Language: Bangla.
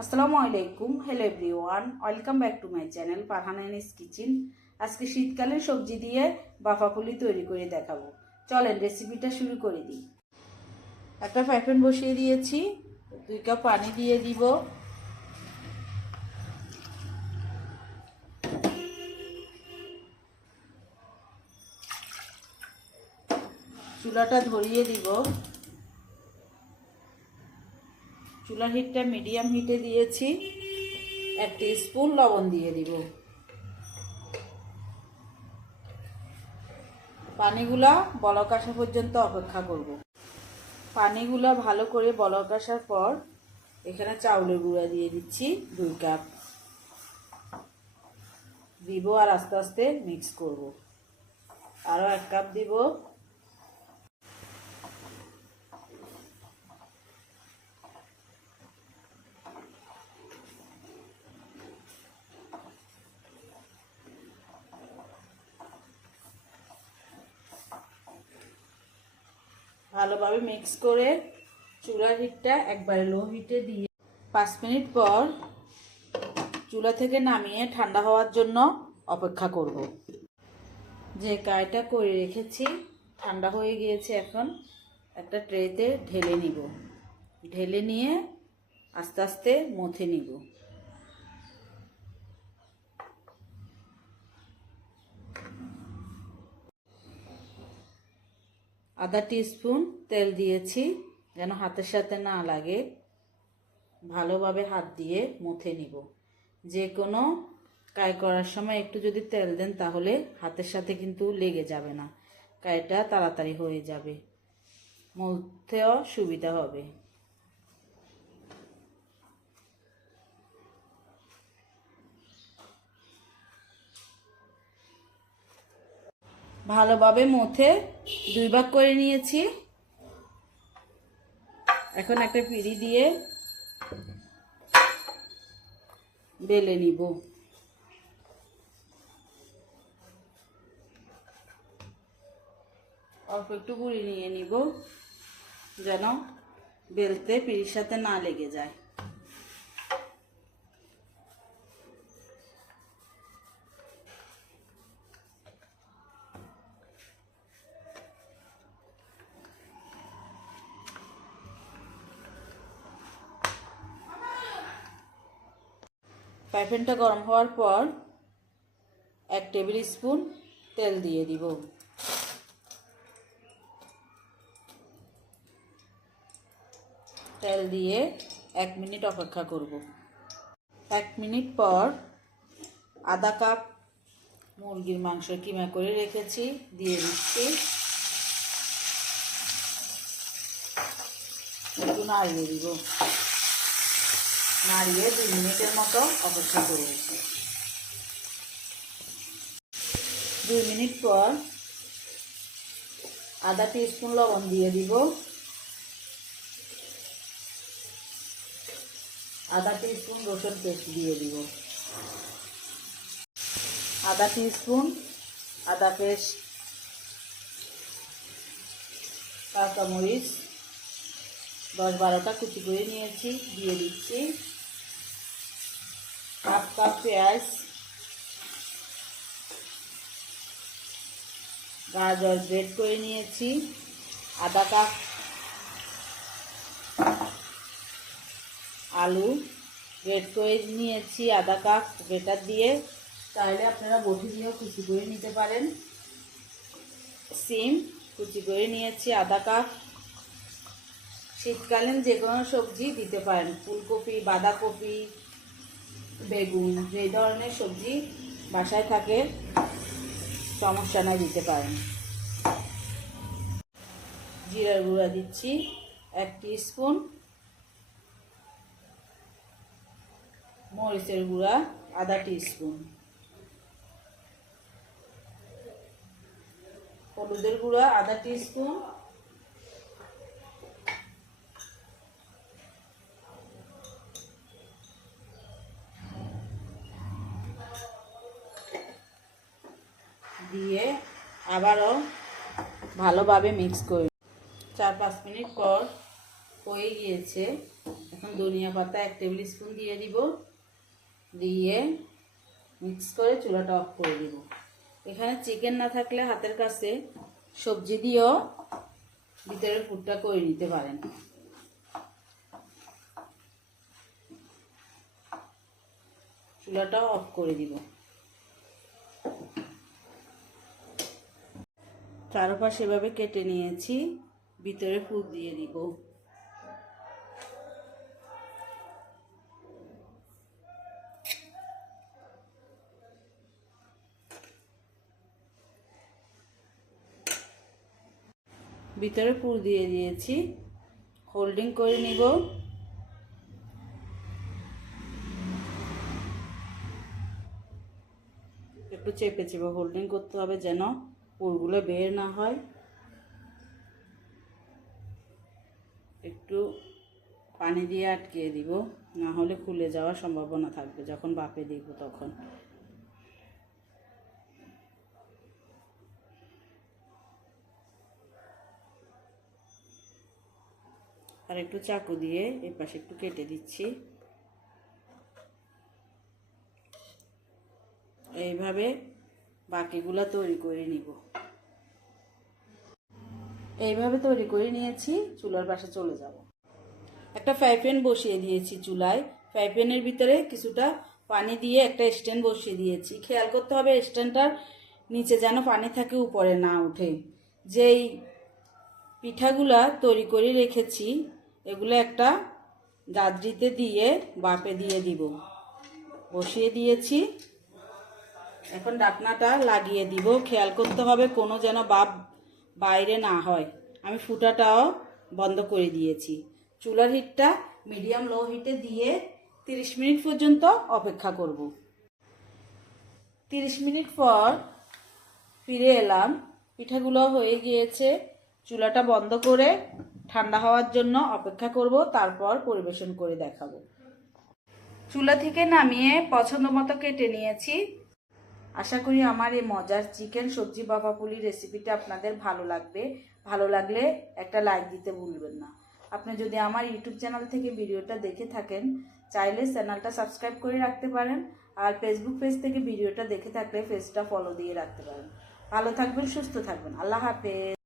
আসসালামু আলাইকুম। Hello everyone, welcome back to my channel Farhana's kitchen. আজকে শীতকালীন সবজি দিয়ে বাফা পুলি তৈরি করে দেখাবো। চলেন রেসিপিটা শুরু করে দিই। একটা ফ্রাই প্যান বসিয়ে দিয়েছি, 2 কাপ পানি দিয়ে দিব। চুলাটা ধরিয়ে দিব। চুলার হিটটা মিডিয়াম হিটে দিয়েছি। 1 টিস্পুন লবণ দিয়ে দিব। পানিগুলা বলক আসা পর্যন্ত অপেক্ষা করব। পানিগুলা ভালো করে বলক আসার পর এখানে চাউলের গুঁড়া দিয়ে দিচ্ছি 2 কাপ দিব, আর আস্তে আস্তে মিক্স করব। আরও 1 কাপ দিব। ভালোভাবে মিক্স করে চুলার হিটটা একবারে লো হিটে দিয়ে 5 মিনিট পর চুলা থেকে নামিয়ে ঠান্ডা হওয়ার জন্য অপেক্ষা করব। যে কাইটা করে রেখেছি ঠান্ডা হয়ে গিয়েছে, এখন একটা ট্রেতে ঢেলে নিব। ঢেলে নিয়ে আস্তে আস্তে মথে নিব। আধা টিস্পুন তেল দিয়েছি যেন হাতের সাথে না লাগে। ভালোভাবে হাত দিয়ে মুথে নিব। যে কোনো কাই করার সময় একটু যদি তেল দেন তাহলে হাতের সাথে কিন্তু লেগে যাবে না, কাইটা তাড়াতাড়ি হয়ে যাবে, মুথতেও সুবিধা হবে। ভালোভাবে মুথে 2 ভাগ করে নিয়েছি। এখন একটা পিঁড়ি দিয়ে বেলে নিব। অল্প একটু গুঁড়ি নিয়ে নিব যেন বেলতে পিঁড়ির সাথে না লেগে যায়। ফ্রাই প্যানটা গরম হওয়ার পর 1 টেবিল স্পুন তেল দিয়ে দিব। তেল দিয়ে 1 মিনিট অপেক্ষা করব। 1 মিনিট পর আধা কাপ মুরগির মাংস কিমা করে রেখেছি দিয়ে দিচ্ছি। একটু নাড়িয়ে দিব। নাড়িয়ে 2 মিনিটের মতো অপেক্ষা করব। 2 মিনিট পর আধা টিস্পুন লবণ দিয়ে দিব। আধা টিস্পুন রসুন পেস্ট দিয়ে দিব। আধা টিস্পুন আদা পেস্ট, কাঁচামরিচ 10-12টা কুচি করে নিয়েছি দিয়ে দিচ্ছি। হাফ কাপ পেঁয়াজ, গাজর গ্রেট করে নিয়েছি, আধা কাপ আলু গ্রেট করে নিয়েছি, আধা কাপ গ্রেটার দিয়ে, চাইলে আপনারা বটি দিয়েও কুচি করে নিতে পারেন। সিম কুচি করে নিয়েছি আধা কাপ। শীতকালীন যে কোনো সবজি দিতে পারেন, ফুলকপি, বাঁধাকপি, বেগুন, যে ধরনের সবজি বাসায় থাকে সমস্যা নাই, দিতে পারেন। জিরার গুঁড়া দিচ্ছি 1 টিস্পুন, মরিচের গুঁড়া আধা টিস্পুন, হলুদের গুঁড়া আধা টিস্পুন, দিয়ে আবারও ভালোভাবে মিক্স করি। 4-5 মিনিট পর হয়ে গিয়েছে। এখন ধনিয়া পাতা 1 টেবিল স্পুন দিয়ে দিব, দিয়ে মিক্স করে চুলাটা অফ করে দিব। এখানে চিকেন না থাকলে হাতের কাছে সবজি দিয়েও ভিতরের পুরটা করে নিতে পারেন। চুলাটাও অফ করে দিব। চারপাশে এভাবে কেটে নিয়েছি, ভিতরে পুর দিয়ে দিব। ভিতরে পুর দিয়ে দিয়েছি, হোল্ডিং করে নিব। একটু চেপে চেপে হোল্ডিং করতে হবে যেন পুরগুলো বের না হয়। একটু পানি দিয়ে আটকিয়ে দিব, না হলে খুলে যাওয়ার সম্ভাবনা থাকবে যখন বাপে দিব তখন। আর একটু চাকু দিয়ে এই পাশে একটু কেটে দিচ্ছি। এইভাবে বাকিগুলা তৈরি করে নিব। এইভাবে তৈরি করে নিয়েছি, চুলার পাশে চলে যাব। একটা ফ্রাই প্যান বসিয়ে দিয়েছি চুলায়। ফ্রাই প্যানের ভিতরে কিছুটা পানি দিয়ে একটা স্ট্যান্ড বসিয়ে দিয়েছি। খেয়াল করতে হবে স্ট্যান্ডটার নিচে যেন পানি থাকে, উপরে না উঠে। যেই পিঠাগুলা তৈরি করে রেখেছি এগুলো একটা গাদরিতে দিয়ে বাপে দিয়ে দিব। বসিয়ে দিয়েছি, এখন ঢাকনাটা লাগিয়ে দিব। খেয়াল করতে হবে কোনো যেন বাপ বাইরে না হয়। আমি ফুটাটাও বন্ধ করে দিয়েছি। চুলার হিটটা মিডিয়াম লো হিটে দিয়ে 30 মিনিট পর্যন্ত অপেক্ষা করব। 30 মিনিট পর ফিরে এলাম, পিঠাগুলো হয়ে গিয়েছে। চুলাটা বন্ধ করে ঠান্ডা হওয়ার জন্য অপেক্ষা করব, তারপর পরিবেশন করে দেখাবো। চুলা থেকে নামিয়ে পছন্দ মতো কেটে নিয়েছি। আশা করি আমার এই মজার চিকেন সবজি বাফা পুলি রেসিপিটা আপনাদের ভালো লাগবে। ভালো লাগলে একটা লাইক দিতে ভুলবেন না। আপনি যদি আমার ইউটিউব চ্যানেল থেকে ভিডিওটা দেখে থাকেন, চাইলে চ্যানেলটা সাবস্ক্রাইব করে রাখতে পারেন। আর ফেসবুক পেজ থেকে ভিডিওটা দেখে থাকলে পেজটা ফলো দিয়ে রাখতে পারেন। ভালো থাকবেন, সুস্থ থাকবেন। আল্লাহ হাফেজ।